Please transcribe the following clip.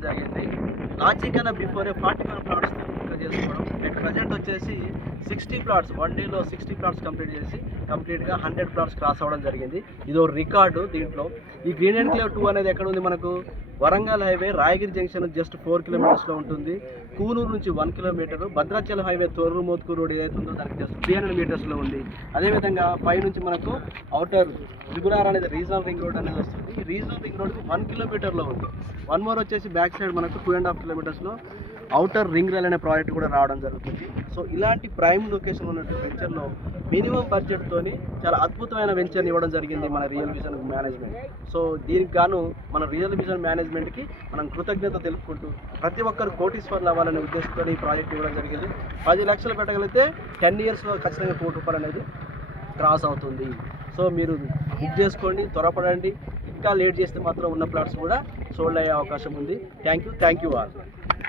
జరిగింది. లాంచింగ్ కన్నా before 41 plots చేసుకోవడం. అట్ ప్రెజెంట్ వచ్చేసి 60 ప్లాట్స్ 1 డేలో 60 ప్లాట్స్ కంప్లీట్ చేసి కంప్లీట్గా 100 ప్లాట్స్ క్రాస్ అవ్వడం జరిగింది. ఇదో రికార్డు. దీంట్లో ఈ గ్రీన్ ఎన్క్లేవ్ 2 అనేది ఎక్కడ ఉంది? మనకు Warangal highway Rayagiri junction just 4 కిలోమీటర్స్లో ఉంటుంది. కూనూరు నుంచి 1 kilometre, Bhadrachalam highway Thorrur Mothkur road ఏదైతే ఉందో దానికి జస్ట్ 300 మీటర్స్లో ఉంది. అదేవిధంగా పై నుంచి మనకు అవుటర్ త్రిపురార్ అనేది రీజనల్ రింగ్ రోడ్ అనేది వస్తుంది. ఈ రీజనల్ రింగ్ రోడ్కి 1 కిలోమీటర్లో ఉంది. 1 మోర్ వచ్చేసి బ్యాక్ సైడ్ మనకు 2.5 కిలోమీటర్స్లో అవుటర్ రింగ్ రైల్ అనే ప్రాజెక్ట్ కూడా రావడం జరుగుతుంది. సో ఇలాంటి ప్రైమ్ లొకేషన్ ఉన్నటువంటి వెంచర్లో మినిమం బడ్జెట్తోని చాలా అద్భుతమైన వెంచర్ని ఇవ్వడం జరిగింది మన రియల్ విజన్ మేనేజ్మెంట్. సో దీనికి గాను మన రియల్ విజన్ మేనేజ్మెంట్కి మనం కృతజ్ఞత తెలుపుకుంటూ ప్రతి ఒక్కరు కోటీశ్వర్లు అవ్వాలనే ఉద్దేశంతో ఈ ప్రాజెక్ట్ ఇవ్వడం జరిగింది. 10 లక్షలు పెట్టగలిగితే 10 ఇయర్స్లో ఖచ్చితంగా ₹1 కోటి అనేది క్రాస్ అవుతుంది. సో మీరు బుక్ చేసుకోండి, త్వరపడండి. ఇంకా లేట్ చేస్తే మాత్రం ఉన్న ప్లాట్స్ కూడా సోల్డ్ అయ్యే అవకాశం ఉంది. Thank you all.